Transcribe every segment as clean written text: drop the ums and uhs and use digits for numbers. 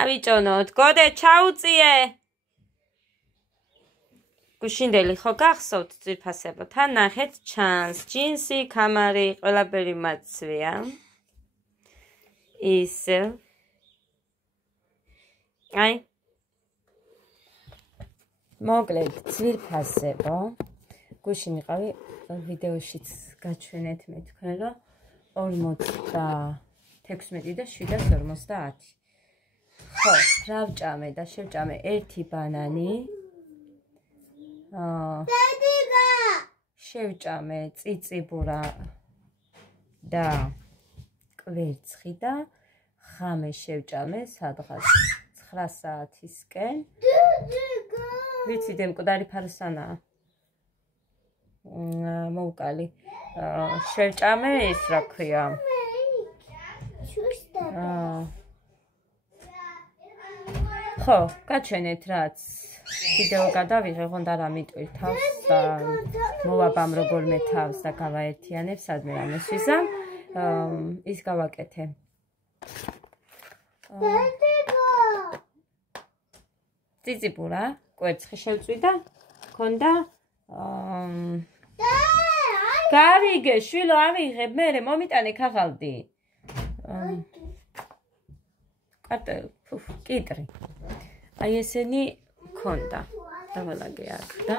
ავიჭონოთ, გოდე ჩაუწიე. გუშინდელი ხო გახსოვთ ძვირფასებო, თან ნახეთ ჩანს ჯინსი, კამარი, ყველაფერი მაცვია. ის აი მოკლედ ძვირფასებო, გუშინ იყავი ვიდეოშიც გაჩვენეთ მე თქვენ რომ 46 და 750. ხო, რა ვჭამე და შევჭამე ერთი ბანანი. შევჭამე წიწიბურა და კვერცხი და ხამე შევჭამე სადღაც 9 საათისკენ. ვიცით მკვდარი ფარსანაა. მოვკალი. შევჭამე ის რა ქვია. ხო, გაჩვენეთ რაც ვიდეო გადავიღე, ხონდა რა მიტყვი თავს და მოვაბამ როგორმე თავს და გავაერთიანებ სადმე რამეს ვიზამ. ის გავაკეთე. წიწიბურა, კვერცხი შევწვი და ქონდა გავიგე, შვილო, ავიღებ, მე მომიტანე ქაღალდი. კიტრი. აი ესენი ქონდა. დავალაგე აქ და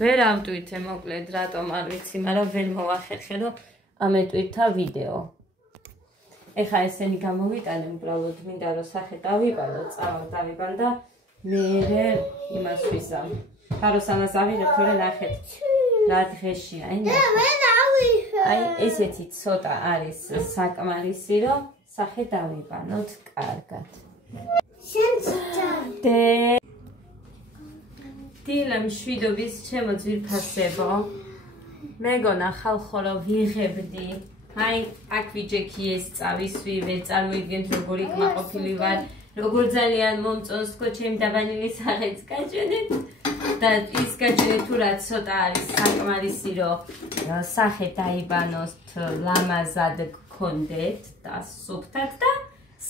ვერ ამტვირთე მოკლედ რატომ არ ვიცი, მაგრამ ვერ მოვახერხე რომ ამეტვირთა ვიდეო. ეხა ესენი გამოვიტანე, უბრალოდ მინდა რომ სახე დავიბალო, წავალ დავიბალ და მე იმას ვიზამ. ფაროსანას ავიღებ, თორე ნახეთ რა დღეშია, აი ესეთი ცოტა არის საკმარისი რომ სახე დავიბანოთ კარგად. დილა მშვიდობის ჩემო ძვირფასებო, მეგონა ხალხო რომ ვიღებდი. აი აქ ვიჯექი ეს წავისვი, ვერ წარმოიდგენთ როგორ იქმაყოფილი ვარ, როგორ ძალიან მომწონს თქო ჩემი დაბანილი სახეც გაჩვენეთ და ის გაჩვენეთ თუ რა ცოტა არის საკმარისი რომ სახე დაიბანოთ, ლამაზად გქონდეთ და სუფთად და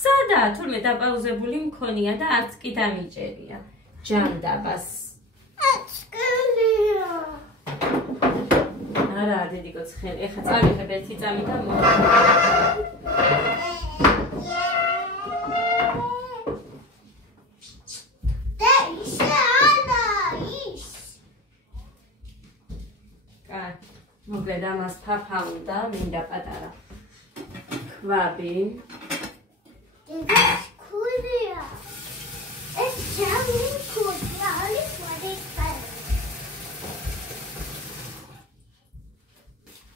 სადაა თურმე დაპაუზებული მქონია და არც კი დამიჭერია ჯანდაბას. არა, დედიკო ცხელი. ეხა წავიღებ ერთი წამი და მოკლედ ამას ფაფაუნდა, მინდა პატარა ქვაბი.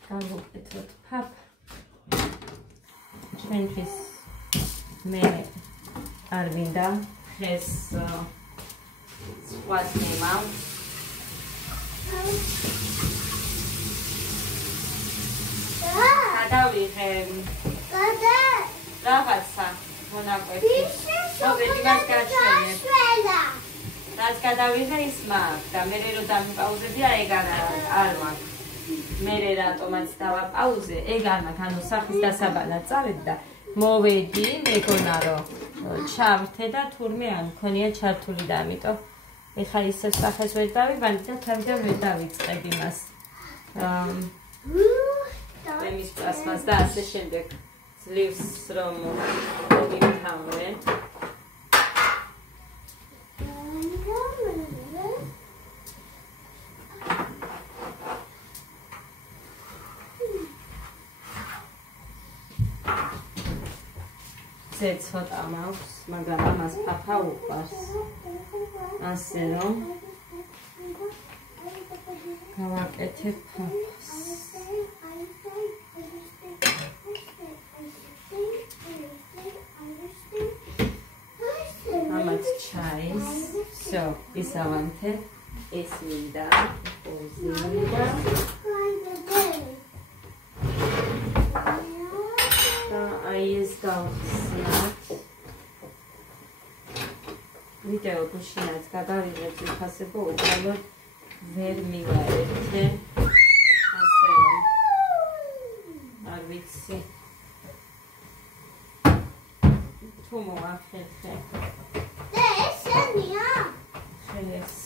გავუკეთოთ ფაფ. ჩვენთვის მე არ მინდა ხეს სხვას მიმავ. გადავიღე რაღაცა მონაკვეთი. მოგედი მას გაჩვენებ. რაც გადავიღე ის მაქვს და მე რო დამიპაუზებია ეგ არ მაქვს. მე რატომაც დავაპაუზე, ეგ არ მაქვს, ანუ სახის დასაბანად წავედი და მოვედი, მეგონა რომ ჩავრთე და თურმე არ მქონია ჩართული და ამიტომ ეხლა ისევ სახეს ვერ დავიბანდი და თავიდან ვერ დავიწყებ იმას. მის წასმას და ასე შემდეგ ძლივს რომ მოგიმთავრე. ზე ცოტა მაქვს, მაგრამ ამას ფაფა უყვარს. ასე რომ გავაკეთებ ფაფას. ამათ ჩაის, всё, ისავანთე, ეს მინდა, ოზი მინდა. აი ეს გავხსნათ. ვიდეო გუშინაც გადავიღებ ძვირფასებო, უბრალოდ ვერ მივაერთე. ასე რომ არ ვიცი. თუ მოახერხე. ეს შენია. ხეს.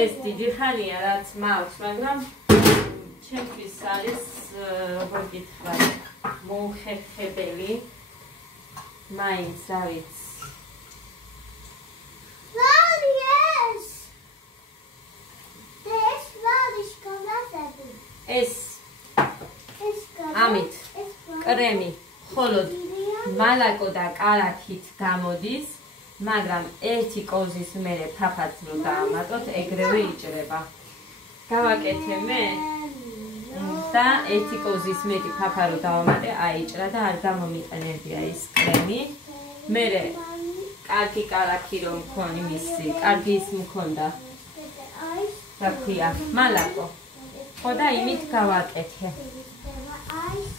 ეს დიდი ხანია რაც მაქვს, მაგრამ ჩემთვის არის როგორ გითხრათ, მოუხერხებელი. მაინც არის. ეს ამით კრემი მხოლოდ მალაკო და კალათით გამოდის, მაგრამ ერთი კოზის მერე ფაფაც რო დაამატოთ, ეგრევე იჭრება. გავაკეთე მე და ერთი კოზის მეტი ფაფა რო დავამატე, აიჭრა და არ გამომიყენებია ის კრემი. მერე კარგი კალათი რომ მქონი მისი, კარგი ის მქონდა. რა ქვია, მალაკო. ხო და იმით გავაკეთე.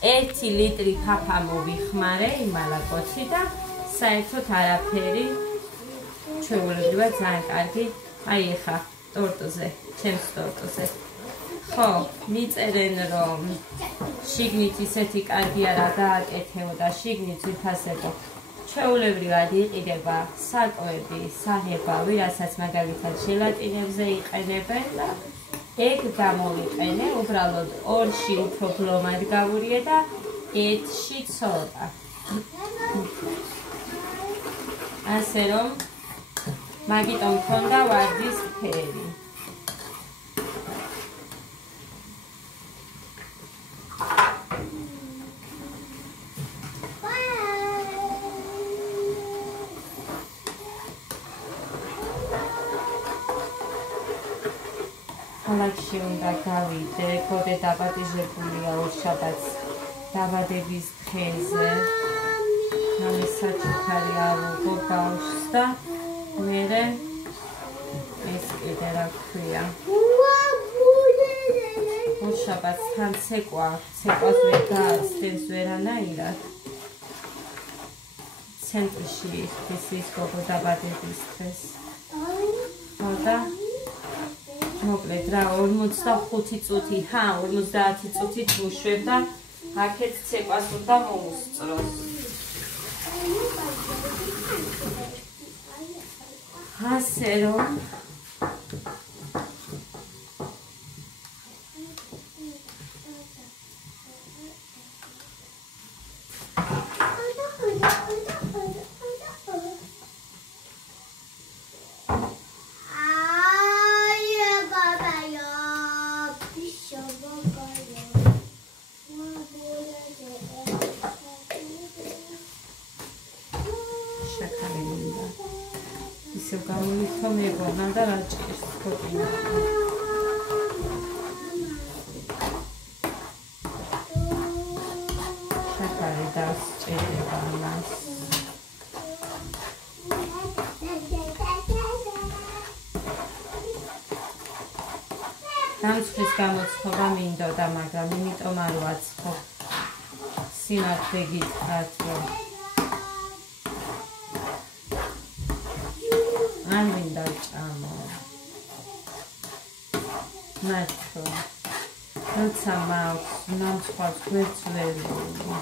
1 ლიტრი ფაფა მოვიხმარე იმ მალაკოთი და საერთოდ არაფერი ჩვეულებრივად ძალიან კარგი. აი ეხა ტორტზე, ჩემს ტორტზე. ხო, მიწერენ რომ შიგნით ისეთი კარგი არა გააკეთეო და შიგნით უფასებო. ჩვეულებრივად იყიდება საკვები, საღებავი, რასაც მაგალითად ჟელატინებზე იყენებენ და ეგ გამოვიყენე, უბრალოდ 2-ში უფრო ფლომად გავურიე და 1-ში ცოტა. ასე რომ მაგიტომ მქონდა ვარდის ფერი. ქალაქში უნდა გავიდე, კოდე დაბადებულია ორშაბათს დაბადების დღეზე. ამის საჩუქარი ავუღო ბავშვს და მერე ეს კიდე რა ქვია. ორშაბათს თან ცეკვა, ცეკვას ვერ გააცდებს ვერანაირად. ცენტრში ის გოგო დაბადების დღეს. ხო და მოკლედ რა 45 წუთი, 50 წუთით ვუშვებ და აქეთ ცეკვას უნდა მოუსწროს. ასე რომ მეგონა და რა ჭირს ქოთინა. შაქარი დასჭირდება მას. დამცხის გამოცხობა მინდოდა, მაგრამ იმიტომ არ ვაცხობ. სინათლე გითხრათ, რომ არ მინდა ჭამო. მართლა. როცა მაქვს ნამცხვარს ვერც ვერ ვიღო.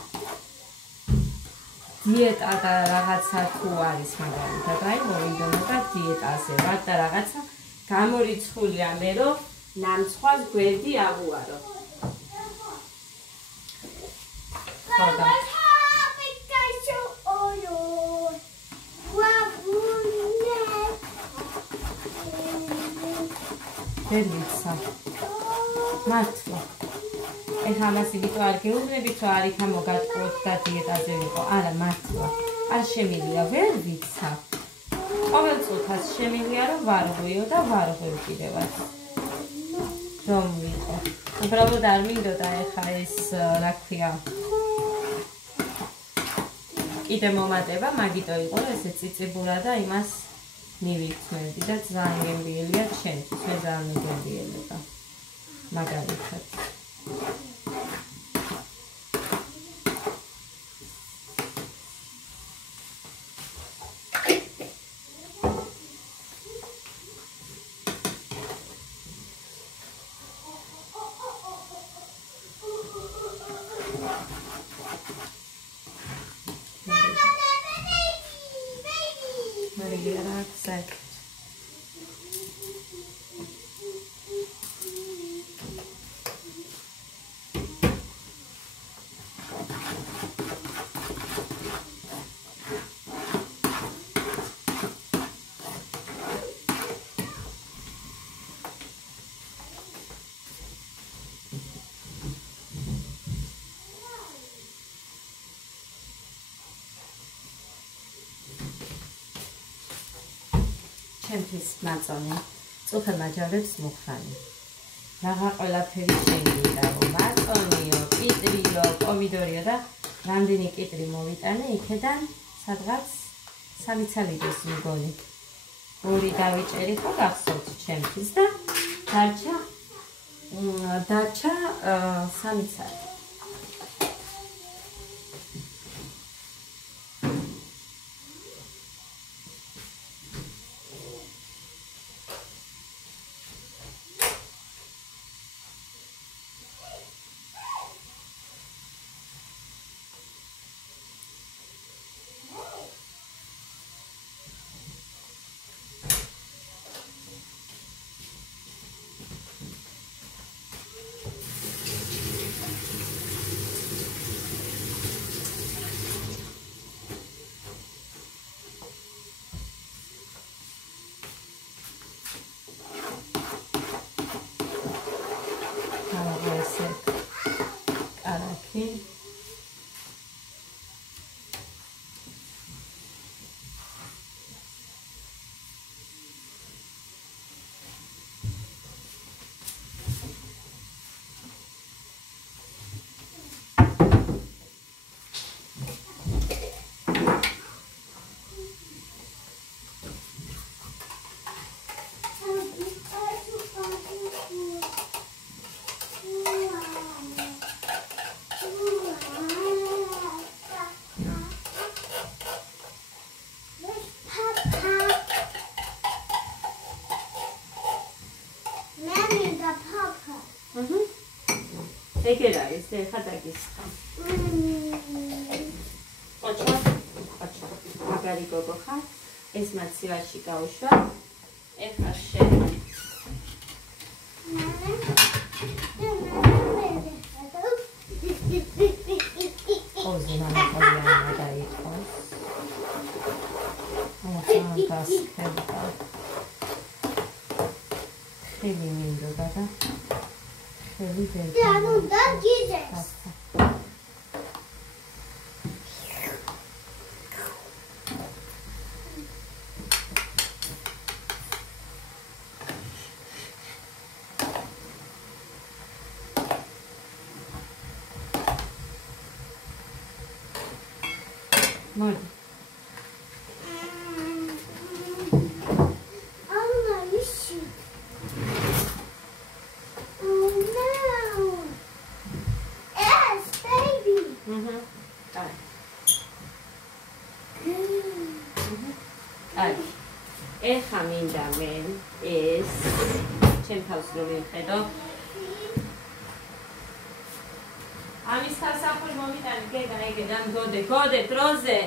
დიეტა და რაღაცა თუ არის მაგალითად, აი მოვიდონა და დიეტაზე ვარ და რაღაცა გამორიცხულია მე რომ ნამცხვარს გვერდი ავუარო. ხოდა ვერ ვიცა. მართლა. ეხლა ამას იგივე არ გეუბნებით, რომ არ იქა მოგატყუოთ და დიეტაზე ვიყო. არა, მართლა. არ შემიძლია, ვერ ვიცა. ყოველ წუთას შემიძლია, რომ ვარღვიო და ვარღვევ კიდევაც. რომ ვიყო. უბრალოდ არ მინდოდა ეხლა ეს, რა ქვია, კიდე მომატება, მაგიტო იყო, ესე წიწიბურა და იმას მივიქცმევდი და ძალიან გემრიელია ჩემთვის, მე ძალიან მიგემრიელება. მაგალითად. Perfect. ჩემთვის მაწონი წუხელმა ჯარებს მოხანი რაღა ყველაფერი შეგიდა რომ მაწონიო კიტრიო პომიდორიო და რამდენი კიტრი მოვიტანე იქედან სადღაც 3 ცალიდეს მგონი 2 დავიჭერი ხო გახსოვთ ჩემთვის და დარჩა 3 ცალი ეგერა ეს ეხა დაგისხა. ოჩა. მაგარი გოგო ხარ. ეს მაცივაში გავუშვა. ეხა შენ. ოზი მამაკაცია დაიწყოს. ამას გასხება. ხელი მინდოდა და Ja, nun dann geht es. Mordi. ეხა მინდა მე ეს ჩემ თავს რომ მიხედო ამის სასახური მომიტანი გეგა ეგედან გოდე დროზე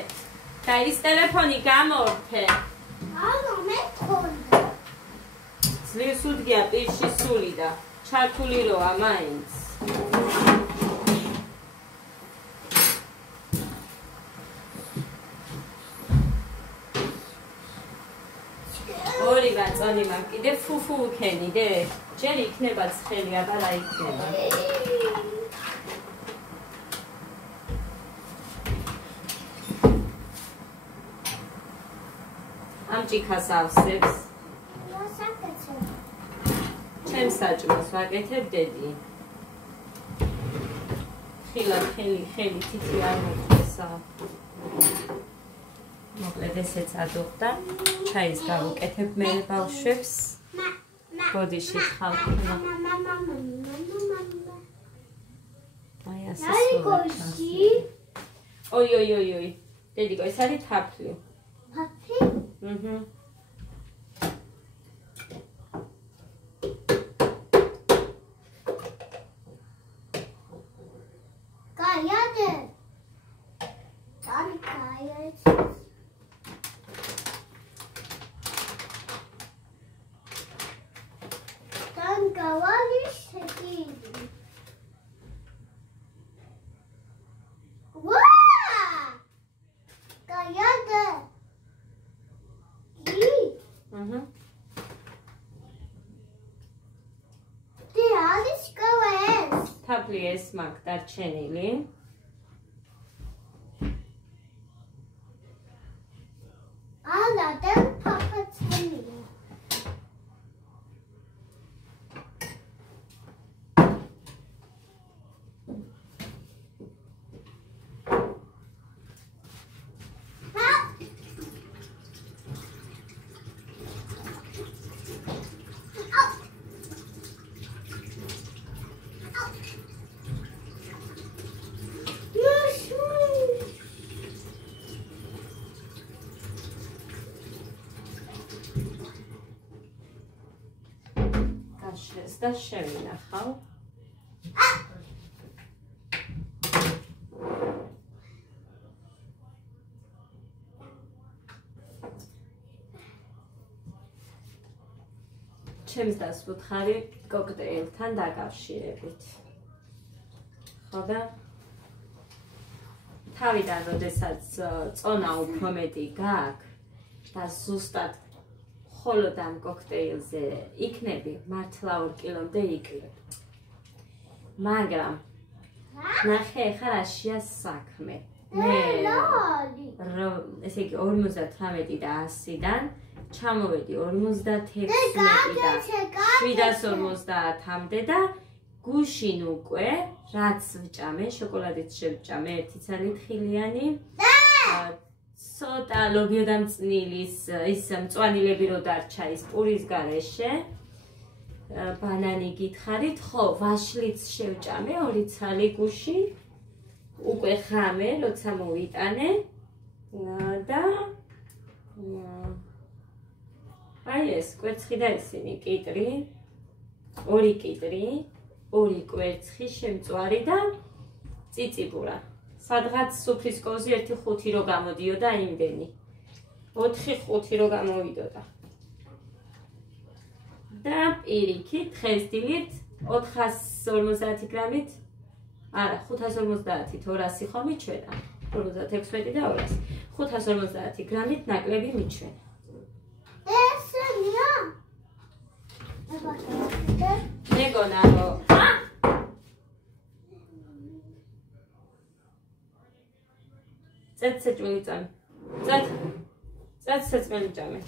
და ის ტელეფონი გამორფე ანუ მე თქონდა ძლივს უდგია პირში სული და ჩართული როა მაინც ორი ვაწონი მაგ კიდე ფუფუ უქენი დე ჯერ იქნება ცხელი აბა რა იქნება ამ ჭიქას ავსებს ჩემს საჭმელს ვაკეთებ დედი ხილა ხელი თითი არ მოხდესა მოკლედ ესეც ადუხდა ჩაის გავუკეთებ მე ბავშვებს ბოდიში ხალხი აი ასე სულაკი ой დედიკო ეს არის თაფლი თაფლი გაიადე თაფლი ეს მაგ დარჩენილი. ალა და ფაფაცელი. და შევინახავ. ჩემს დასვუთხარი კოქტეილთან დაკავშირებით. ხო და თავიდან როდესაც წონა უფრო მეტი გაქვს და ზუსტად ხოლოდ ამ კოქტეილზე იქნები, მართლა 2 კილომდე იკლებ. მაგრამ ნახე ხა რაშია საქმე. მე ესე იგი 58 და 100-დან ჩამოვედი 56 და 750-მდე და გუშინ უკვე რაც ვჭამე, შოკოლადით შევჭამე 1 ცალითხილიანი. ცოტა ლობიოდამ წნილის ის მწვანილები რო დარჩა ის პურის გარეშე. ბანანი გითხარით, ხო, ვაშლიც შევჭამე 2 ცალი გუში. უკვე ხამე, როცა მოვიტანე და აი ეს კვერცხი და ისინი კიტრი, 2 კიტრი, 2 კვერცხი შემწვარი და წიწიბურა. სადღაც სუფრის კოზი 1-5 რო გამოდიოდა იმდენი. 4-5 რო გამოვიდოდა. და პირიქით, ხესდილით 450 გრამით, არა, 550-ით 200 ხო მიჩვენა. 56 და 200. 550 გრამით ნაკლები მიჩვენა. ესენია. მეგონა რომ წეწეჭვილი წამი. წეწეჭვილი წამი.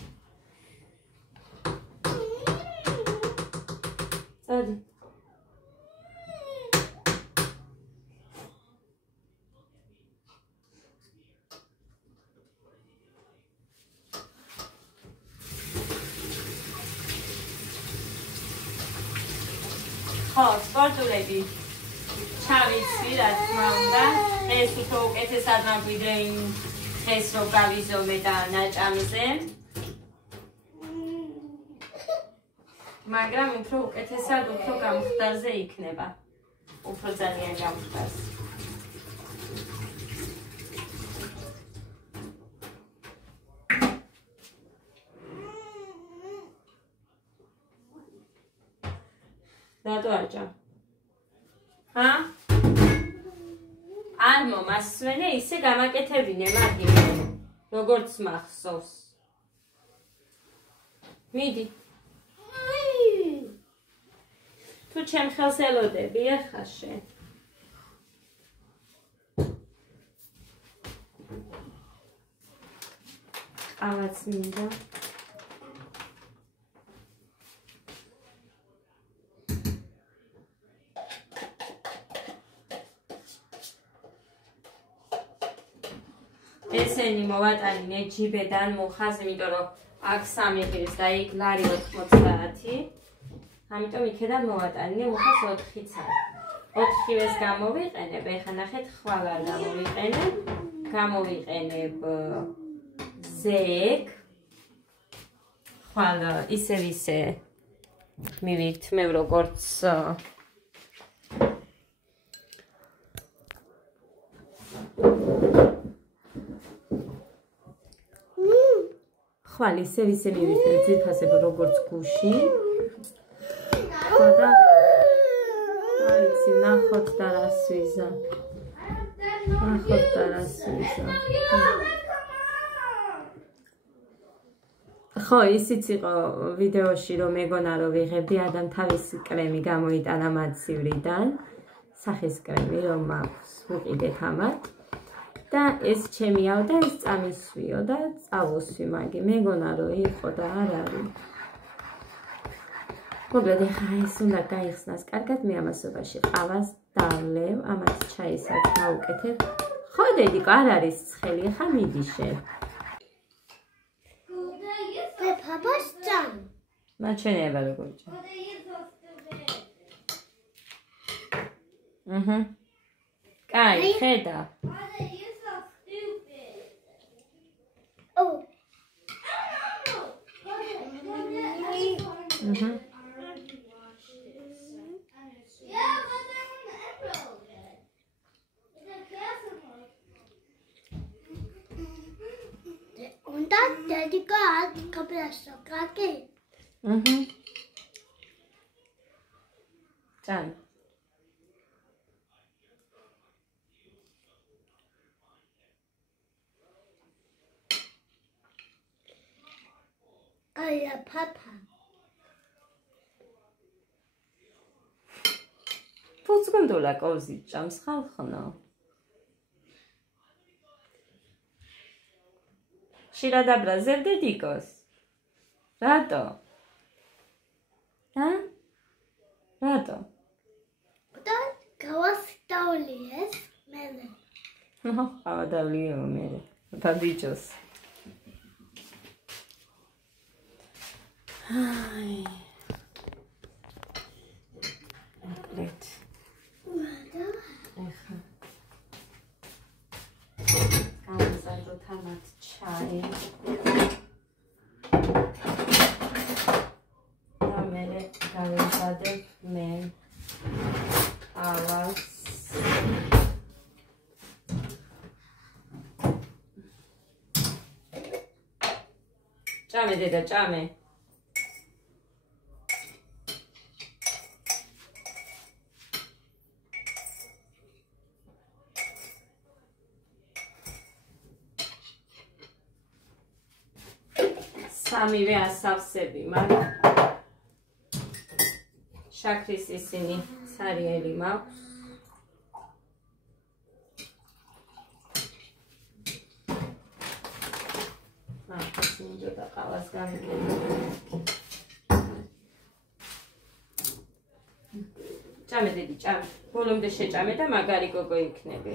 წადი. ხო, სპორტულები ჩავიცი, რა თქმა უნდა. ეს უფრო უკეთესად მაგვიდრე იმ დღეს რო გავიზომე და ნაჭამზე. მაგრამ უფრო უკეთესად, უფრო გამხდარზე იქნება. უფრო ძალიან გამხდარს. რატო არ ჭამ? ჰა? არ მომასვენე, ისე გამაკეთებინე მაგი, როგორც მახსოვს. მიდი. თუ ჩემ ხელს ელოდები, ახლა შენ. ყავაც მინდა. ესენი მოვატანინე ჯიბედან მუხას, იმიტომ რომ აქ 3 ღირს და იქ ლარი 90. ამიტომ იქედან მოვატანინე მუხას 4 ცალი. 4-ვეს გამოვიყენებ, ეხლა ნახეთ, ხვალ არ გამოვიყენებ. გამოვიყენებ ზეკ. ხვალ ისე მივირთმევ როგორც ხვალ ისე მივირთმევ ძირფასებ როგორც გუში. ხო და აი ნახოთ და რას ვიზა. ნახოთ და რას ვიზა. ხო, ისიც იყო ვიდეოში, რომ მეგონა რომ ვიღებდი, ადამ თავისი კრემი გამოიტანა მაცივრიდან. სახისკრემი რომ აქვს ვუყიდეთ ამათ და ეს ჩემიაო და ეს წამისვიო და წავუსვი მაგი მეგონა რომ იყო და არ არის მოკლედ ეხლა ეს უნდა გაიხსნას კარგად მე ამასობაში ყავას დავლევ ამას ჩაისაც დავუკეთებ ხო დედიკო არ არის ცხელი ეხლა მიდი შენ და პაპას წამ მაჩვენებია როგორ ჭა კაი ხედა უნდა დედიკა კაპლასო კაკი წან აია პაპა ფუძგუნდულა კოვზი ჭამს ხალხნო შირადაბრა ზერდედიკოს რატო რატო და გავასტავლიეს მელე ნო ავადავლიო მე ბაბიჯოს აი მოკლედ ეხა გამზადოთ ამათ ჩაი და მე გავიზადებ მე ავას ჭამე დედა ჭამე სამივე ასავსები მაგრამ შაქრის ისინი სარიელი მაქვს და ყავას გამიგებ ჭამე დედი ჭამე ბოლომდე შეჭამე და მაგარი გოგო იქნები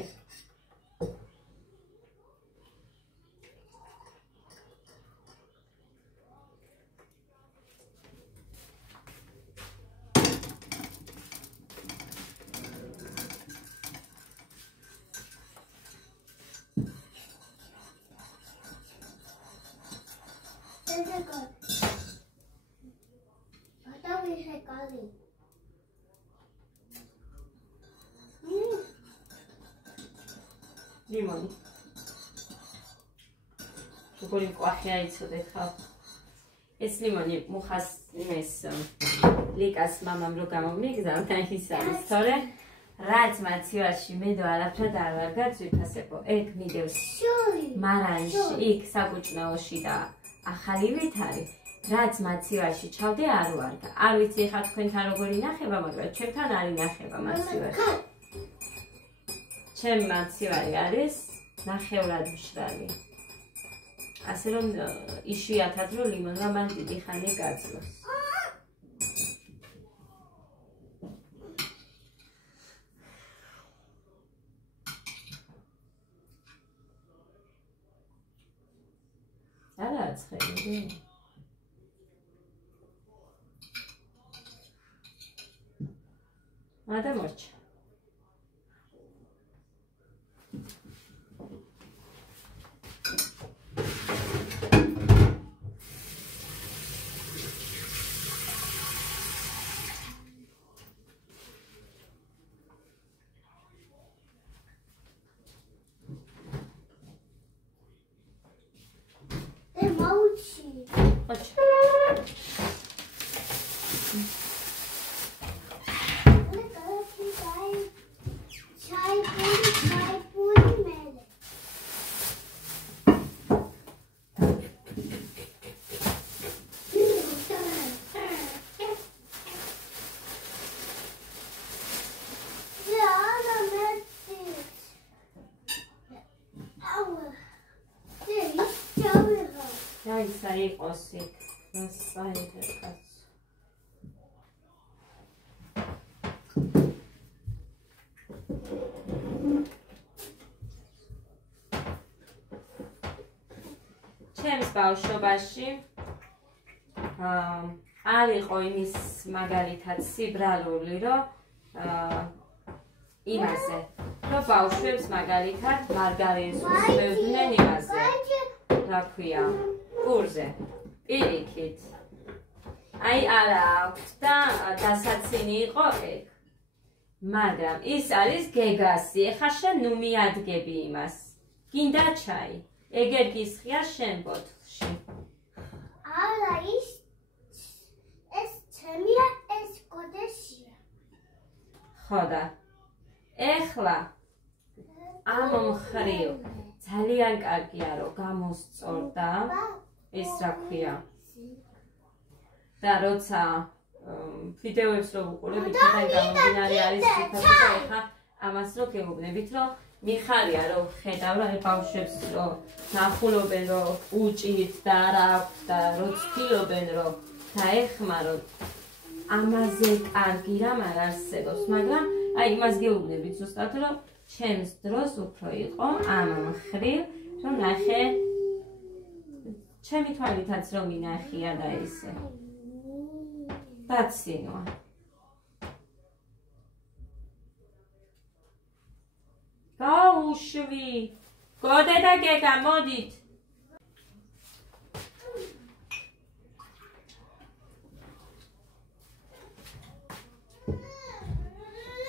ლიმონი როგორი მკვახე აიცოდეთ ხალხ ეს ლიმონი მუხას იმეს ლიკას მამამ რო გამომიგზავნა ის არის თორე რაც მაცივაში მედო არაფრად არ ვარ გაწვიფასებო ეგ მიდევს მარანში იქ საკუჭნაოში და ახალივით არის რაც მაცივაში ჩავდე არ ვარ და არ ვიცი ხა თქვენთან როგორი ნახება მაგრამ ჩვენთან არ ინახება მაცივაში ჩემ მაცივარი არის ნახევრად მშრალი ასე რომ იშვიათად რომ ლიმონმა მან დიდი ხანი გაძლოს არაა ცხელი ადა მოჩა ისა იყოს იქ. დასაიდეთ კაცო. ჩემს ბავშვობაში არ იყო იმის მაგალითად სიბრალული, რომ იმაზე, რომ ბავშვებს მაგალითად მარგარინს უსმევდნენ იმაზე, რა ქვია, პურზე, პირიქით. აი არა აქვს და დასაცინი იყო ეგ. მაგრამ ის არის გეგასი, ეხლა შენ ნუ მიადგები იმას. გინდა ჩაი? ეგერ გისხია შენ ბოთლში. არა ეს ჩემია, ეს გოდესია. ხო და ეხლა ამ მხრივ ძალიან კარგია რომ გამოსწორდა ეს რა ქვია. და როცა ვიდეოებს რო ვუყურებით, და გამომდინარე არის სიტუაცია, ეხლა ამას რო გეუბნებით, რომ მიხარია რომ ხედავ რა ბავშვებს რომ ნახულობენ რომ უჭირთ და არა აქვს და რო ცდილობენ რომ დაეხმაროთ, ამაზე კარგი რამ არ არსებობს, მაგრამ აი იმას გეუბნებით ზუსტად რომ ჩემს დროს უფრო იყო ამ მხრივ რომ ნახე ჩემი თვალითაც რომ მინახია და ისე დაცინვა. გაუშვი, გოდე და გეგა, მოდით.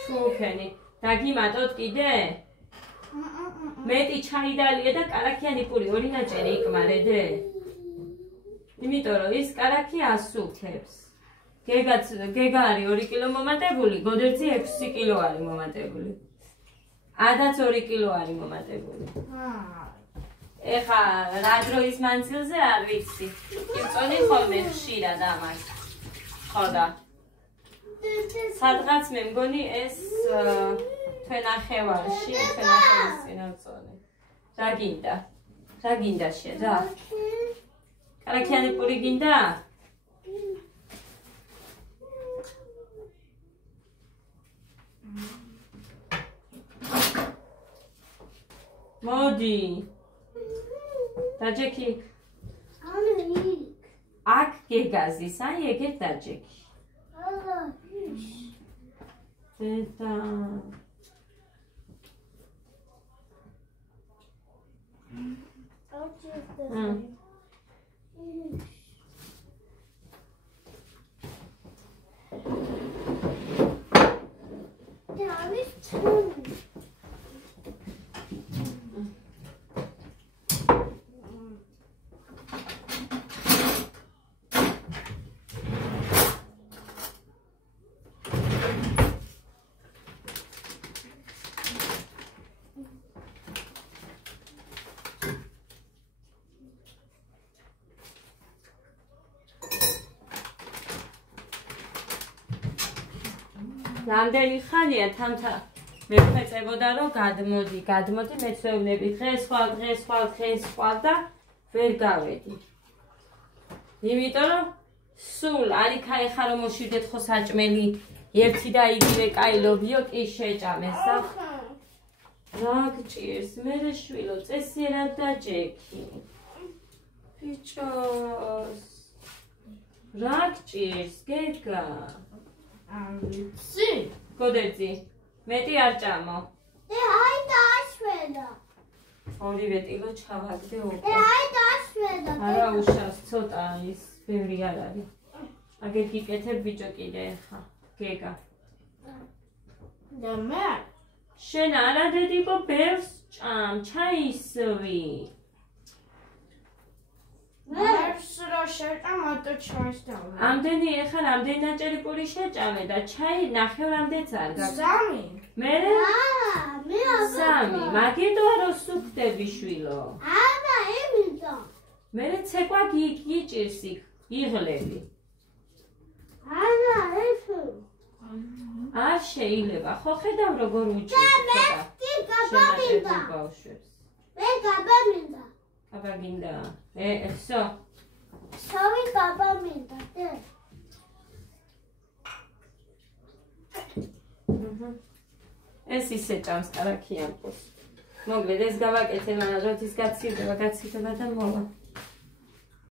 შუქენი, დაგიმატოთ კიდე? მეტი ჩაიდალია და კარაქიანი პური ორი ნაჭერი იკმარედე? იმიტომ რომ ის კარაქი ასუქებს. გეგა არის 2 კილო მომატებული, გოდერძი 6 კილო არის მომატებული. ადაც 2 კილო არის მომატებული. ეხა რა დროის მანძილზე არ ვიცი. იწონი ხოლმე ხშირად ამას. ხო და სადღაც მე მგონი ეს თვენახევარში, თვენახევრის წინა წონი. რა გინდა? რა გინდა შენ რა? კარაქიანი პური გინდა? მოდი. დაჯექი. აქ გეგაზის, აი ეგეთ დაჯექი. დედა. რამდენი ხანია თამთა მეფეწებოდა რომ გადმოდი, მეც ვეუბნები დღეს ხვალ და ვერ გავედი. იმიტომ რომ სულ არიქა ეხა რომ მოშვიდეთ ხო საჭმელი ერთი და იგივე კაილობიო კი შეჭამეს და რა გჭირს მე შვილო წესიერად დაჯექი. ბიჭოს რა გჭირს გეგა? ამიცი გოდერძი მეტი არ ჭამო. აი დაშვედა. ორივე ტილო ჩავაგდე უკვე. აი დაშვედა. არა უშავს ცოტა ის ბევრი არ არის. აგერ გიკეთებ ბიჭო კიდე ხა გეგა. და მე შენ არა დედიკო ბევრს ჭამ ჩაისვი. მერს რო შეჭამ ატო ჩაის დავა. ამდენი ეხლა რამდენი ნაჭერი პური შეჭამე და ჩაი ნახევრამდეც არ გაქვს. 3. მე მე 3. მაგეთო არ უსუქდები შვილო. არა ემიდა. მე ცეკვა გიჭირს იქ იღლები. არა ეს. არ შეიძლება ხო ხედავ როგორ უჭირს და მე გაბამინდა. ბავშვებს. მე გაბამინდა. აბა გინდა. ესო შავი კაბა მინდა და ეს ისე ჭამს კარაქიანკოს. მოკლედ ეს გავაკეთე, მაგრამ როდის გაცივდება და მოვა.